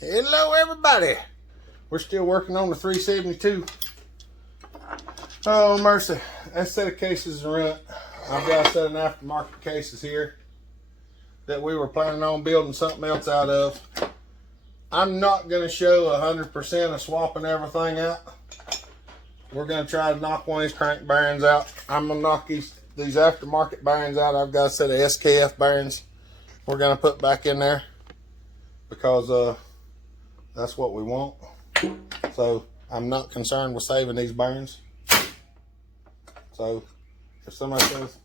Hello everybody. We're still working on the 372. Oh mercy. That set of cases is run. I've got a set of aftermarket cases here that we were planning on building something else out of. I'm not going to show 100% of swapping everything out. We're going to try to knock one of these crank bearings out. I'm going to knock these aftermarket bearings out. I've got a set of SKF bearings we're going to put back in there because that's what we want. So I'm not concerned with saving these bearings. So if somebody says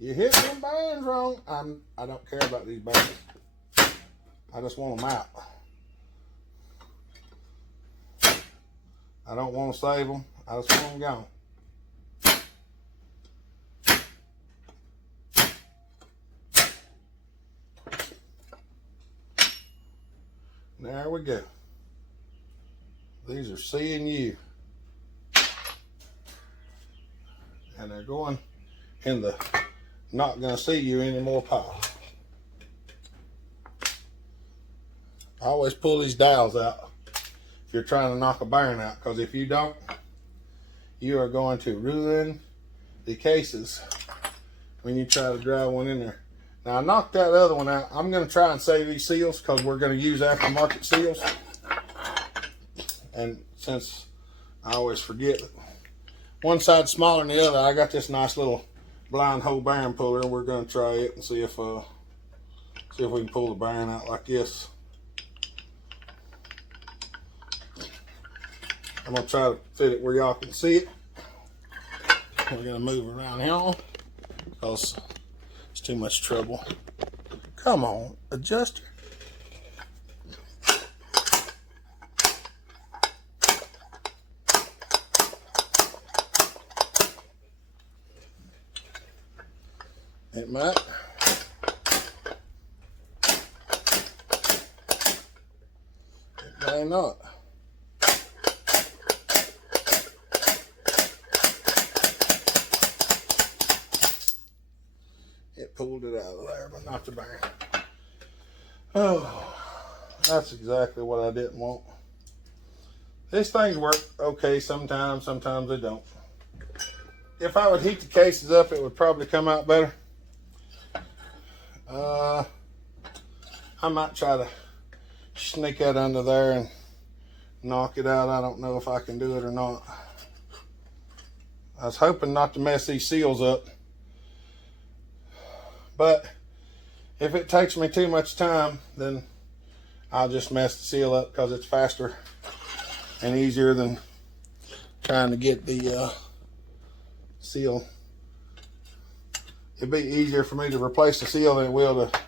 you hit them bearings wrong, I don't care about these bearings. I just want them out. I don't want to save them. I just want them gone. There we go. These are C and U. And they're going in the not going to see you anymore pile. I always pull these dowels out if you're trying to knock a bearing out, because if you don't, you are going to ruin the cases when you try to drive one in there. Now I knocked that other one out. I'm going to try and save these seals because we're going to use aftermarket seals. And since I always forget that one side's smaller than the other, I got this nice little blind hole bearing puller. We're going to try it and see if we can pull the bearing out like this. I'm going to try to fit it where y'all can see it. We're going to move around here because it's too much trouble. Come on, adjuster. It might. It may not. It pulled it out of there, but not the bearing. Oh, that's exactly what I didn't want. These things work okay sometimes, sometimes they don't. If I would heat the cases up, it would probably come out better. I might try to sneak that under there and knock it out. I don't know if I can do it or not. I was hoping not to mess these seals up. But if it takes me too much time, then I'll just mess the seal up because it's faster and easier than trying to get the seal. It'd be easier for me to replace the seal than it will to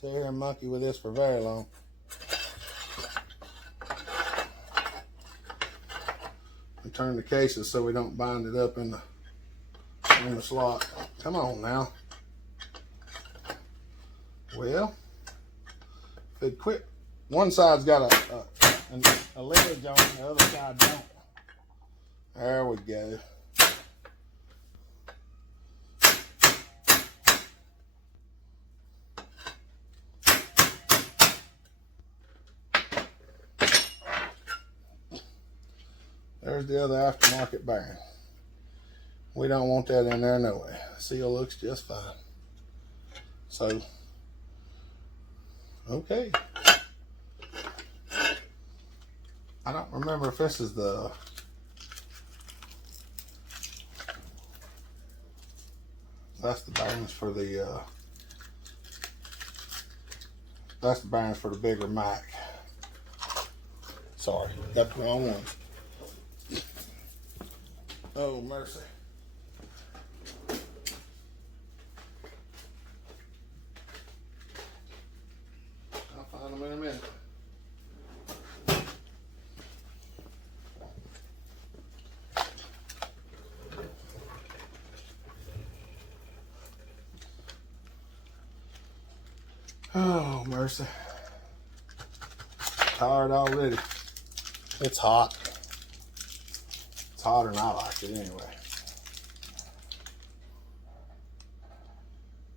sit here and monkey with this for very long. We turn the cases so we don't bind it up in the slot. Come on now. Well, if it quit, one side's got a ledge on it, the other side don't. There we go. There's the other aftermarket bearing. We don't want that in there no way. The seal looks just fine. So, okay. I don't remember if this is that's the bearings for the that's the bearings for the bigger Mac. Sorry, got the wrong one. Oh mercy. I'll find them in a minute. Oh mercy. Tired already. It's hot. It's hotter than I like it anyway.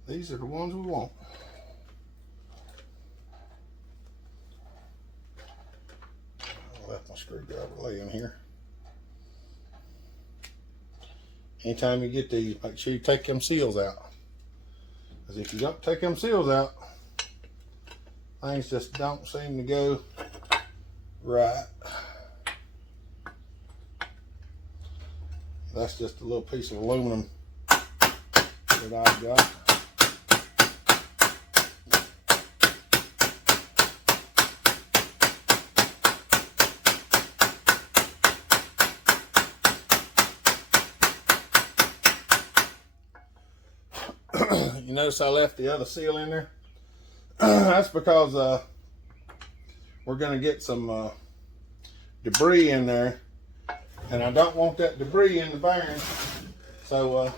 These are the ones we want. screwdriver laying here. Anytime you get these, make sure you take them seals out. Because if you don't take them seals out, things just don't seem to go right. That's just a little piece of aluminum that I've got. You notice I left the other seal in there? That's because we're going to get some debris in there, and I don't want that debris in the bearing. So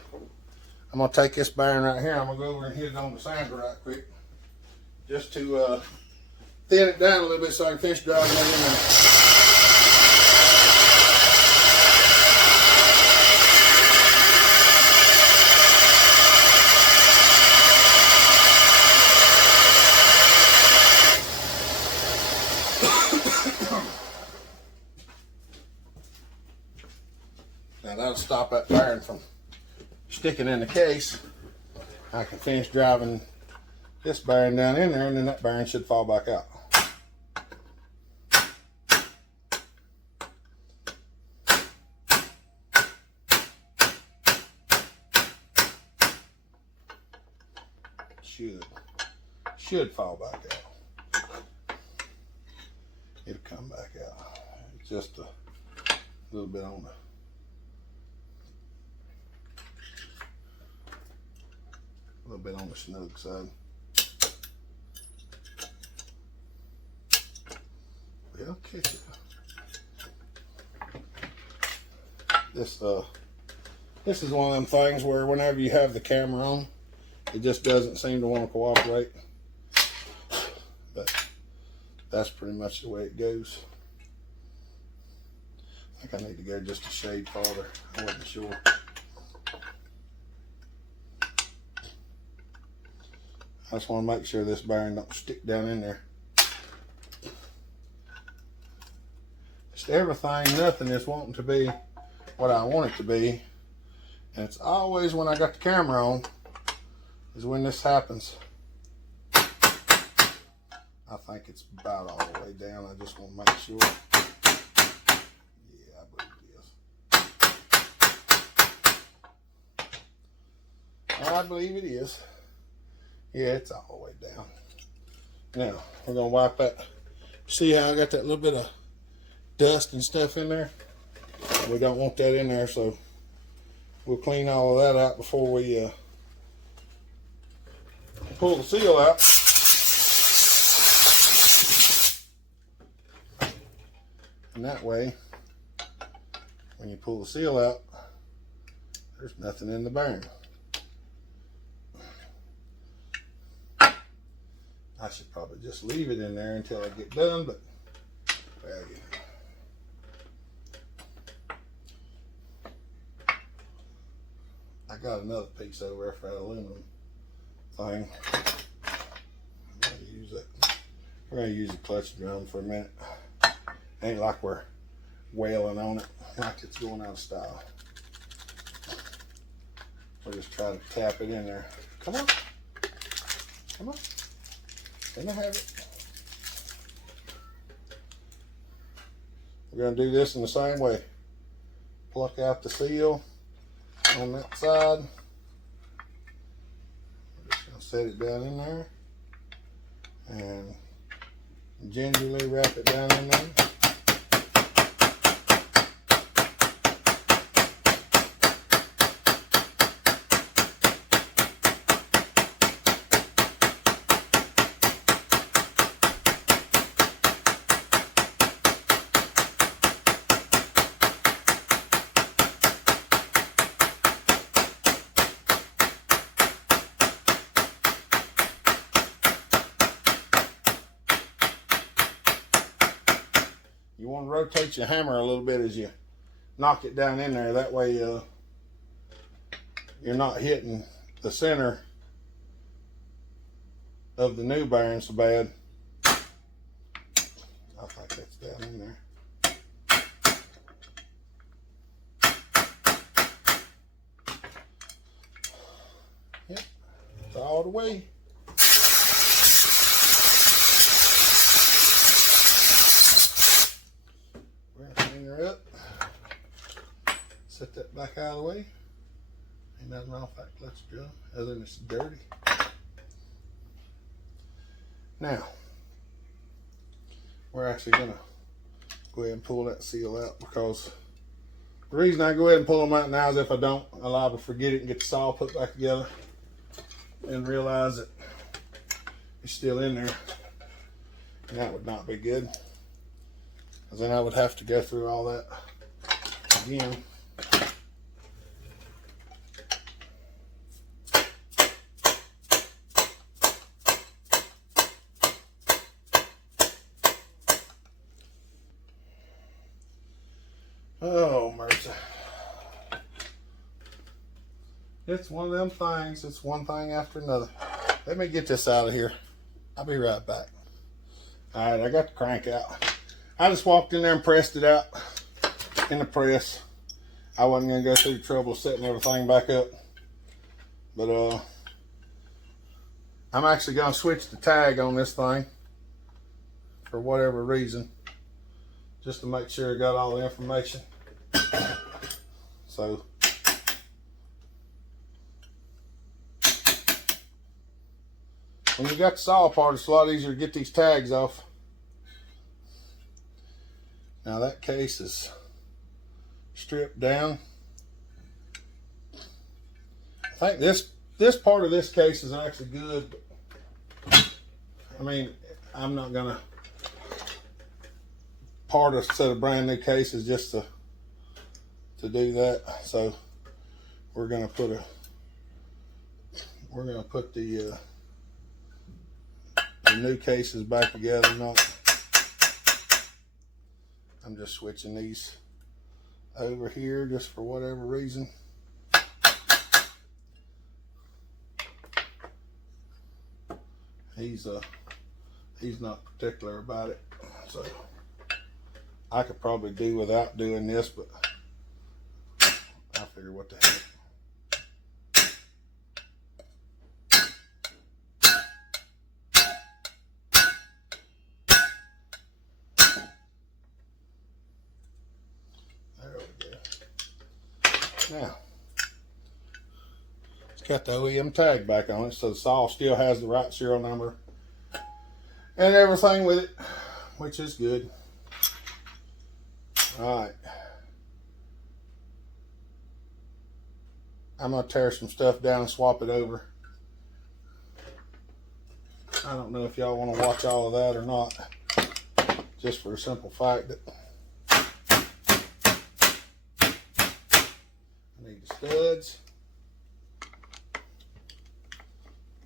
I'm going to take this bearing right here. I'm going to go over and hit it on the sander right quick, just to thin it down a little bit so I can finish driving that in there. Now that'll stop that bearing from sticking in the case. I can finish driving this bearing down in there, and then that bearing should fall back out. Should fall back out. It'll come back out. It's just a little bit on the snug side. We'll catch it. This is one of them things where whenever you have the camera on, it just doesn't seem to want to cooperate. But that's pretty much the way it goes. I think I need to go just a shade farther. I wasn't sure. I just want to make sure this bearing don't stick down in there. Just everything, nothing is wanting to be what I want it to be. And it's always when I got the camera on is when this happens. I think it's about all the way down. I just want to make sure. Yeah, I believe it is. I believe it is. Yeah, it's all the way down. Now, we're going to wipe that. See how I got that little bit of dust and stuff in there? We don't want that in there, so we'll clean all of that out before we pull the seal out. And that way, when you pull the seal out, there's nothing in the bearing. I should probably just leave it in there until I get done, but well, yeah. I got another piece over there for that aluminum thing. I'm going to use that. We're going to use a clutch drum for a minute. Ain't like we're wailing on it like it's going out of style. We'll just try to tap it in there. Come on. Come on. Can I have it? We're going to do this in the same way. Pluck out the seal on that side. We're just going to set it down in there and gingerly wrap it down in there. You want to rotate your hammer a little bit as you knock it down in there. That way you're not hitting the center of the new bearing so bad. I think that's down in there. the way. We're gonna hang her up. Set that back out of the way. Ain't nothing wrong with that clutch drum other than it's dirty. Now, we're actually gonna go ahead and pull that seal out, because the reason I go ahead and pull them out now is if I don't, I'm liable to forget it and get the saw put back together and realize that it's still in there. And that would not be good, because then I would have to go through all that again. Oh, mercy. It's one of them things. It's one thing after another. Let me get this out of here. I'll be right back. All right, I got the crank out. I just walked in there and pressed it out in the press. I wasn't going to go through the trouble of setting everything back up. But I'm actually going to switch the tag on this thing for whatever reason, just to make sure I got all the information. So when you got the saw part, it's a lot easier to get these tags off. Now that case is stripped down. I think this part of this case is actually good. I mean, I'm not gonna part a set of brand new cases just to do that. So we're gonna put the new cases back together. I'm just switching these over here just for whatever reason. He's not particular about it, so I could probably do without doing this, but I figure what the heck. There we go. Now, it's got the OEM tag back on it, so the saw still has the right serial number and everything with it, which is good. All right. I'm going to tear some stuff down and swap it over. I don't know if y'all want to watch all of that or not, just for a simple fact that I need the studs.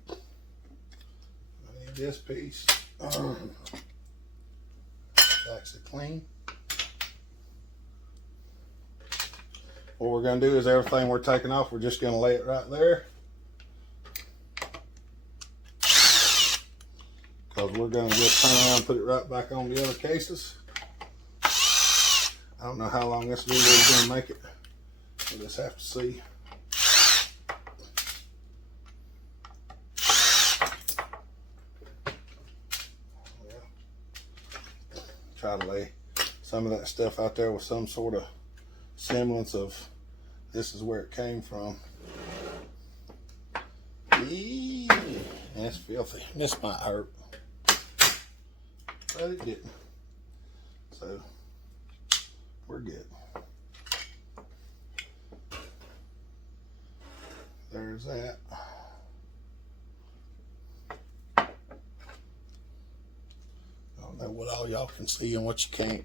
I need this piece. It's actually clean. What we're going to do is everything we're taking off, we're just going to lay it right there. Because we're going to just turn around and put it right back on the other cases. I don't know how long this video is going to make it. We'll just have to see. Try to lay some of that stuff out there with some sort of semblance of this is where it came from. Eee, that's filthy. This might hurt, but it didn't. So we're good. There's that. I don't know what all y'all can see and what you can't.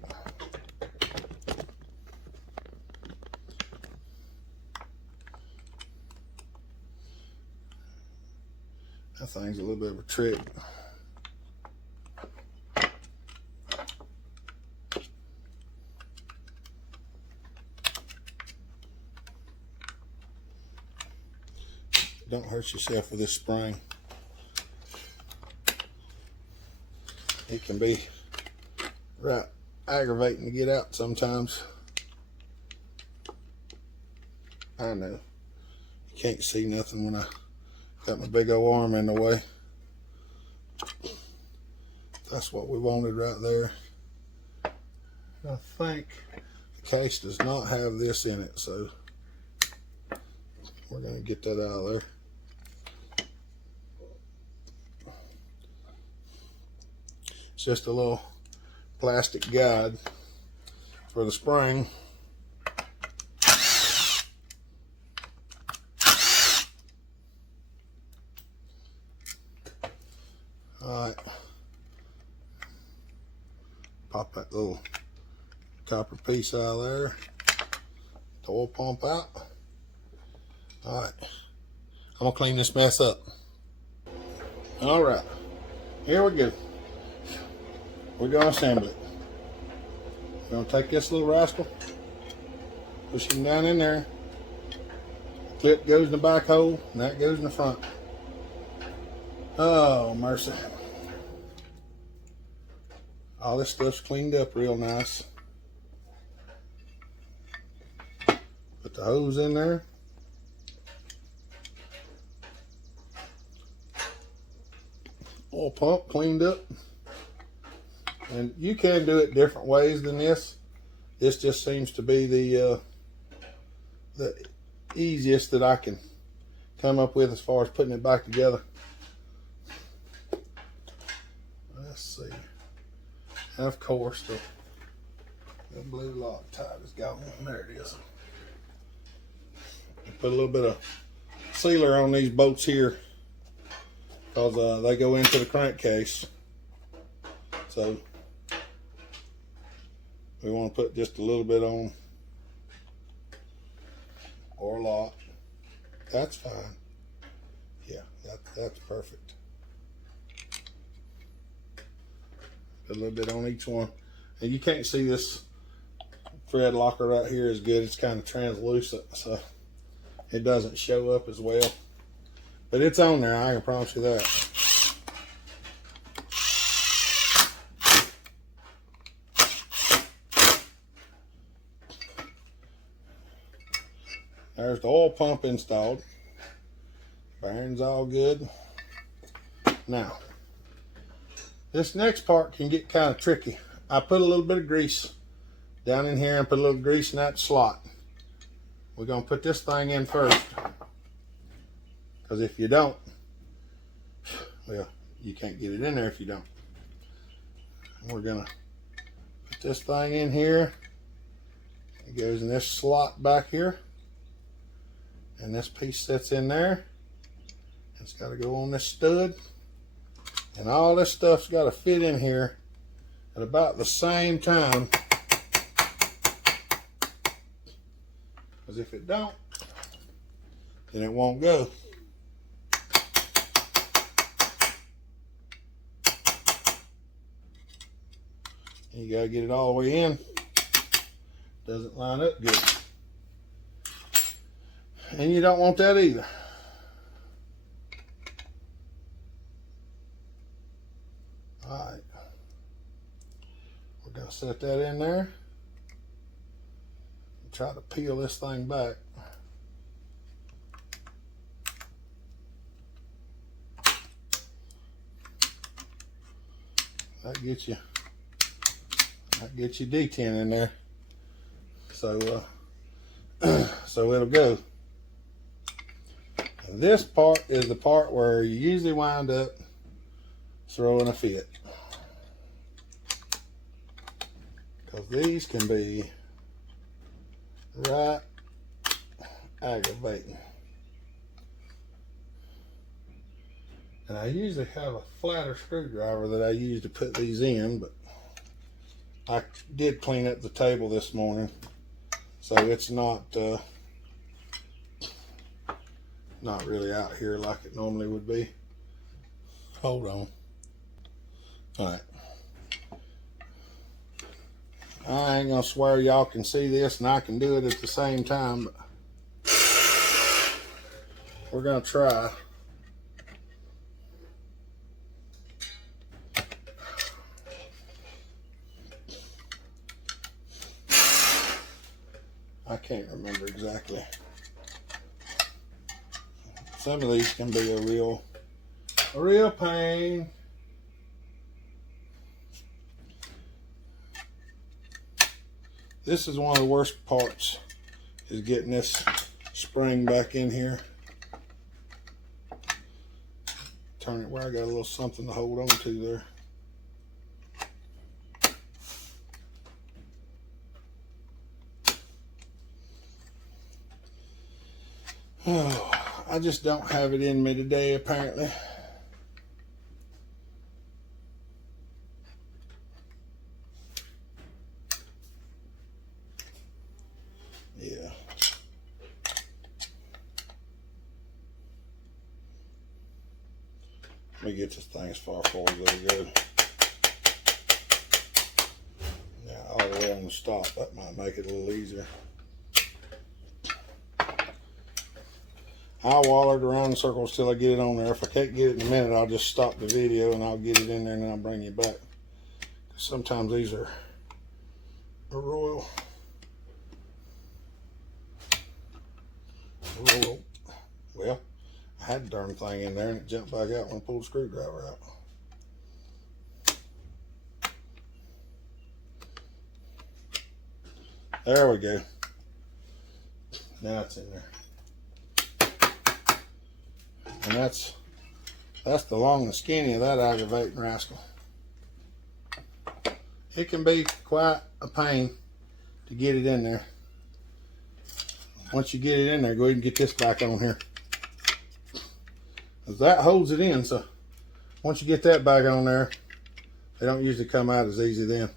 That thing's a little bit of a trick. Don't hurt yourself with this spring. It can be right aggravating to get out sometimes. I know. You can't see nothing when I Got my big old arm in the way. That's what we wanted right there. I think the case does not have this in it, so we're going to get that out of there. It's just a little plastic guide for the spring. All right, pop that little copper piece out of there, the oil pump out. All right, I'm gonna clean this mess up. All right, here we go. We're gonna assemble it. We're gonna take this little rascal, push him down in there. Clip goes in the back hole, and that goes in the front. Oh, mercy. All this stuff's cleaned up real nice. Put the hose in there. Oil pump cleaned up. And you can do it different ways than this. This just seems to be the easiest that I can come up with as far as putting it back together. Let's see. And of course, the blue Loctite is gone. There it is. Put a little bit of sealer on these bolts here because they go into the crankcase. So we want to put just a little bit on, or a lot. That's fine. Yeah, that's perfect. Put a little bit on each one. And you can't see this thread locker right here as good. It's kind of translucent, so it doesn't show up as well. But it's on there, I can promise you that. There's the oil pump installed. Bearing's all good. Now, this next part can get kind of tricky. I put a little bit of grease down in here and put a little grease in that slot. We're going to put this thing in first. Because if you don't, well, you can't get it in there if you don't. And we're going to put this thing in here. It goes in this slot back here. And this piece sits in there. It's got to go on this stud. And all this stuff's got to fit in here at about the same time. Because if it don't, then it won't go. And you got to get it all the way in. Doesn't line up good. And you don't want that either. Alright. We're going to set that in there. And try to peel this thing back. That gets you D10 in there. So so it'll go. And this part is the part where you usually wind up throwing a fit. Because these can be right aggravating. And I usually have a flatter screwdriver that I use to put these in, but I did clean up the table this morning, so it's not really out here like it normally would be. Hold on. All right. I ain't gonna swear y'all can see this and I can do it at the same time, but we're gonna try. I can't remember exactly. Some of these can be a real pain. This is one of the worst parts, is getting this spring back in here. Turn it where I got a little something to hold on to there. Oh, I just don't have it in me today, apparently. Yeah. Let me get this thing as far forward as it'll go. Yeah, all the way on the stop. That might make it a little easier. I'll waller it around in circles till I get it on there. If I can't get it in a minute, I'll just stop the video and I'll get it in there and then I'll bring you back. Sometimes these are royal. Well, I had the darn thing in there and it jumped back out when I pulled the screwdriver out. There we go. Now it's in there. And that's the long and skinny of that aggravating rascal. It can be quite a pain to get it in there. Once you get it in there, go ahead and get this back on here. That holds it in, so once you get that back on there, they don't usually come out as easy then.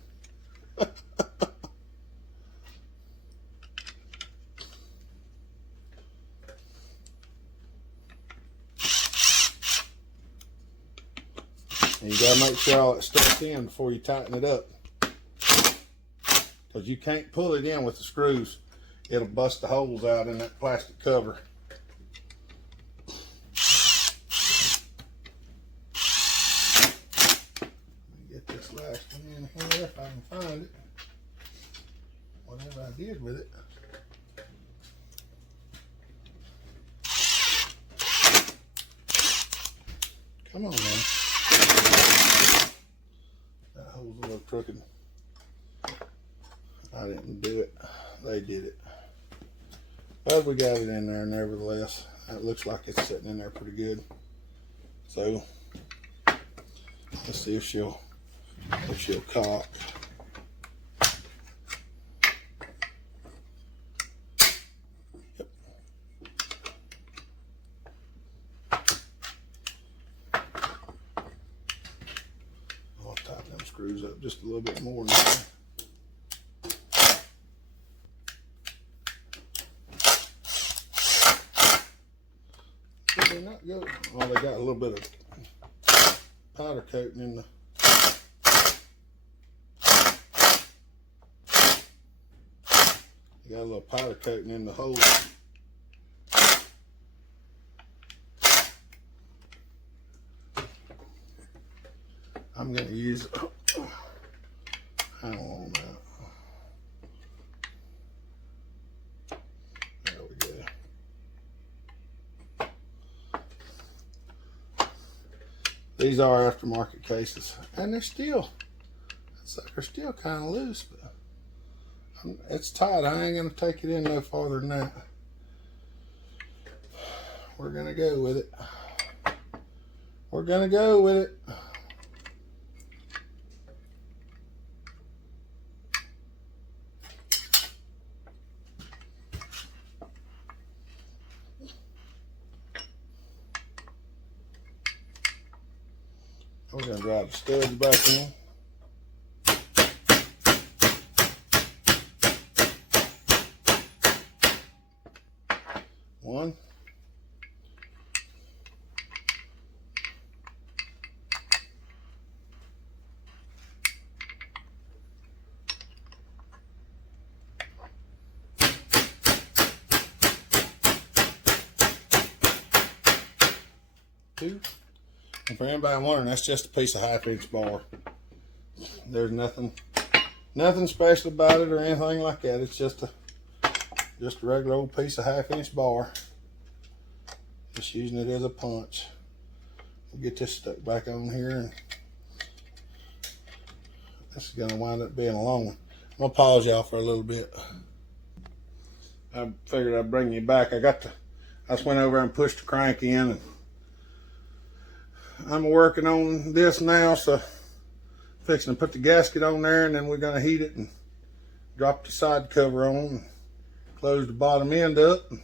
And you gotta make sure all it sticks in before you tighten it up, because you can't pull it in with the screws. It'll bust the holes out in that plastic cover. Let me get this last one in here if I can find it. Whatever I did with it. Come on, man. That hole's a little crooked. I didn't do it. They did it. But we got it in there nevertheless. It looks like it's sitting in there pretty good. So let's see if she'll cock. Yep. I'll tighten them screws up just a little bit more now. They're not good. Oh, they got a little bit of powder coating in the. They got a little powder coating in the hole. I'm going to use. Hang on that. There we go. These are aftermarket cases, and they're still kind of loose, but it's tight. I ain't gonna take it in no farther than that. We're gonna go with it. We're gonna go with it. We're going to drive the studs back in. One. Two. And for anybody wondering, that's just a piece of 1/2-inch bar. There's nothing special about it or anything like that. It's just a regular old piece of 1/2-inch bar. Just using it as a punch. We'll get this stuck back on here. And this is going to wind up being a long one. I'm going to pause y'all for a little bit. I figured I'd bring you back. I just went over and pushed the crank in. And I'm working on this now, so fixing to put the gasket on there, and then we're going to heat it and drop the side cover on and close the bottom end up and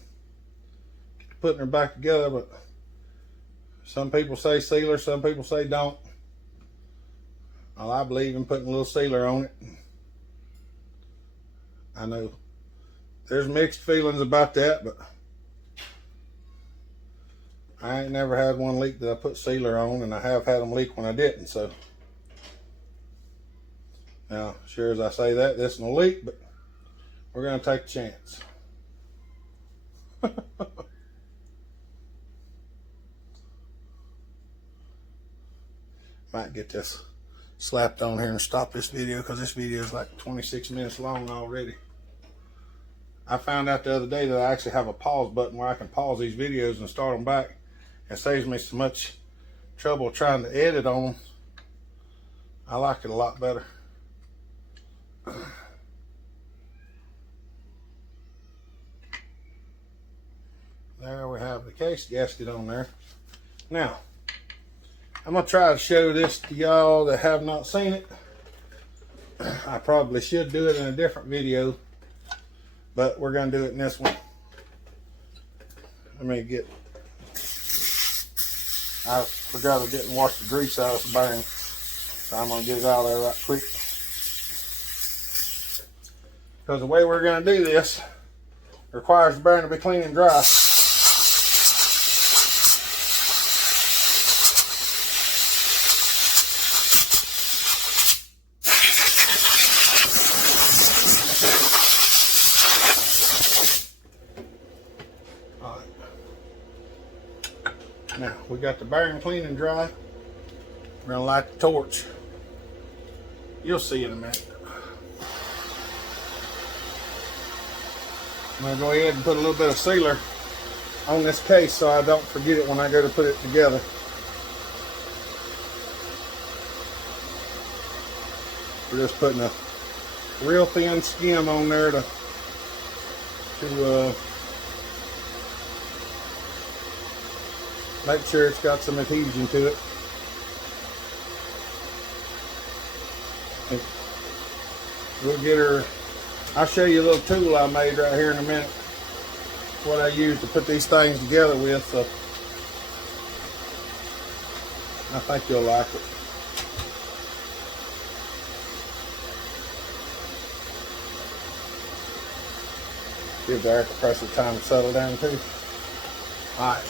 get putting her back together. But some people say sealer, some people say don't. Well, I believe in putting a little sealer on it. I know there's mixed feelings about that, but I ain't never had one leak that I put sealer on, and I have had them leak when I didn't. So now, sure as I say that, this will leak, but we're going to take a chance. Might get this slapped on here and stop this video, because this video is like 26 minutes long already. I found out the other day that I actually have a pause button where I can pause these videos and start them back. It saves me so much trouble trying to edit on them. I like it a lot better. There we have the case gasket on there. Now, I'm going to try to show this to y'all that have not seen it. I probably should do it in a different video, but we're going to do it in this one. Let me get... I forgot I didn't wash the grease out of the bearing, so I'm going to get it out of there right quick. Because the way we're going to do this requires the bearing to be clean and dry. Now, we got the bearing clean and dry. We're going to light the torch. You'll see in a minute. I'm going to go ahead and put a little bit of sealer on this case so I don't forget it when I go to put it together. We're just putting a real thin skim on there to make sure it's got some adhesion to it. And we'll get her. I'll show you a little tool I made right here in a minute. What I use to put these things together with. So I think you'll like it. Give the air compressor time to settle down too. Alright.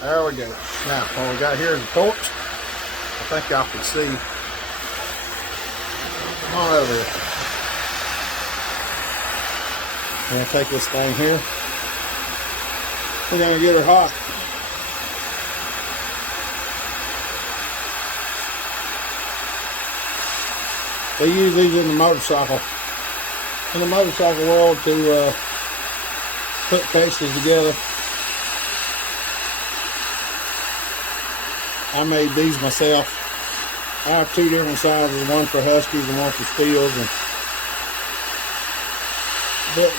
There we go. Now, what we got here is the torch. I think y'all can see. Come on over here. I'm going to take this thing here. We're going to get her hot. They use these in the motorcycle world to put cases together. I made these myself. I have two different sizes, one for Huskies and one for Steels, and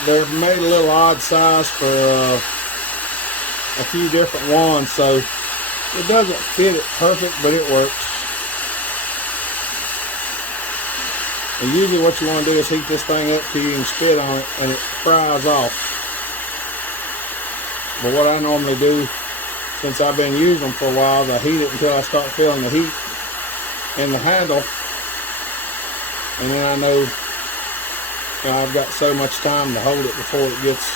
they're made a little odd size for a few different ones, so it doesn't fit it perfect, but it works. And usually what you want to do is heat this thing up till you can spit on it and it fries off. But what I normally do, since I've been using them for a while, I heat it until I start feeling the heat in the handle, and then I know I've got so much time to hold it before it gets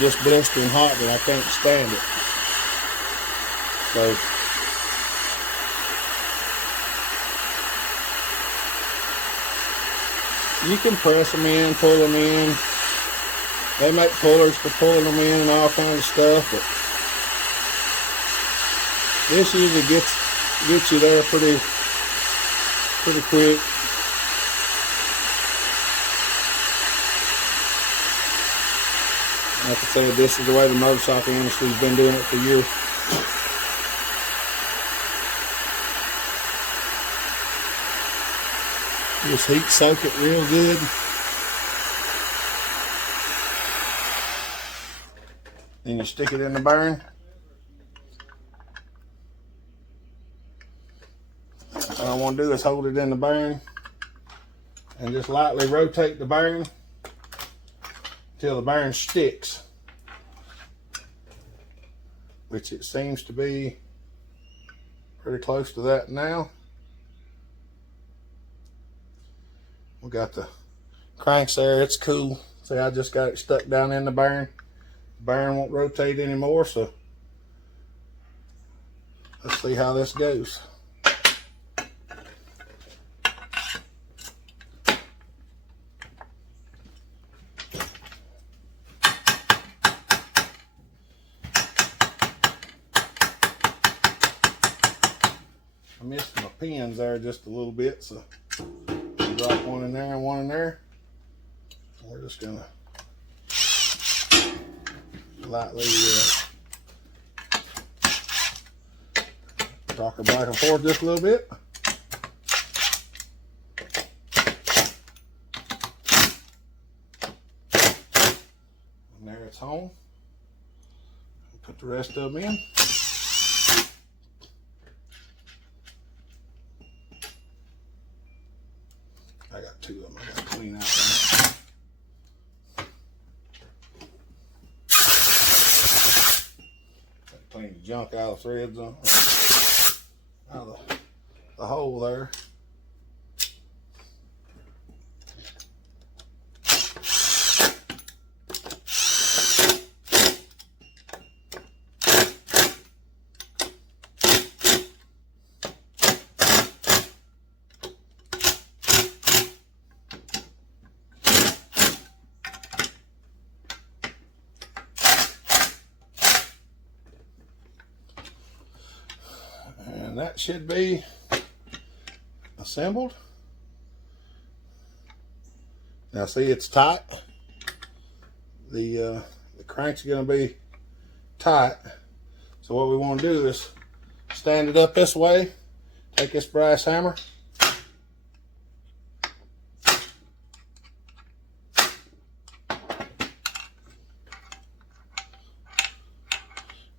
just blistering hot that I can't stand it. So you can press them in, pull them in. They make pullers for pulling them in and all kinds of stuff, but this usually gets you there pretty quick. Like I said, this is the way the motorcycle industry's been doing it for years. Just heat soak it real good. Then you stick it in the burn. What I want to do is hold it in the burn and just lightly rotate the burn till the burn sticks, which it seems to be pretty close to that now. We got the cranks there, it's cool. See, I just got it stuck down in the burn. The burn won't rotate anymore, so let's see how this goes. I missed my pins there just a little bit, so drop one in there and one in there. We're just gonna lightly rock her back and forth just a little bit. And there it's home. Put the rest of them in. I got two of them I got to clean out. Clean the junk out of the threads on out of the hole there. And that should be assembled. Now see, it's tight. The crank's going to be tight. So what we want to do is stand it up this way, take this brass hammer,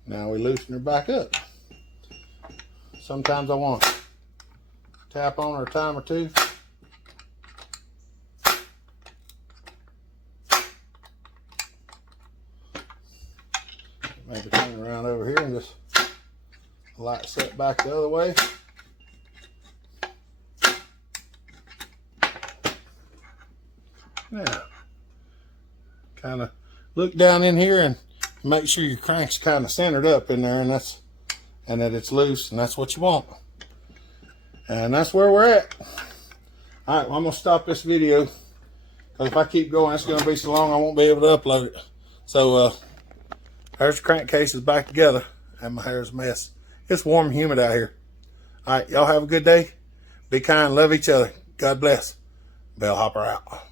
now we loosen her back up. Sometimes I want to tap on her a time or two. Maybe turn around over here and just light set back the other way. Now, kind of look down in here and make sure your crank's kind of centered up in there, and that it's loose, and that's what you want. And that's where we're at. All right, well, I'm gonna stop this video because if I keep going, it's gonna be so long I won't be able to upload it. So there's the crankcases back together, and my hair's a mess. It's warm and humid out here. All right, y'all have a good day. Be kind, love each other. God bless. Bellhopper out.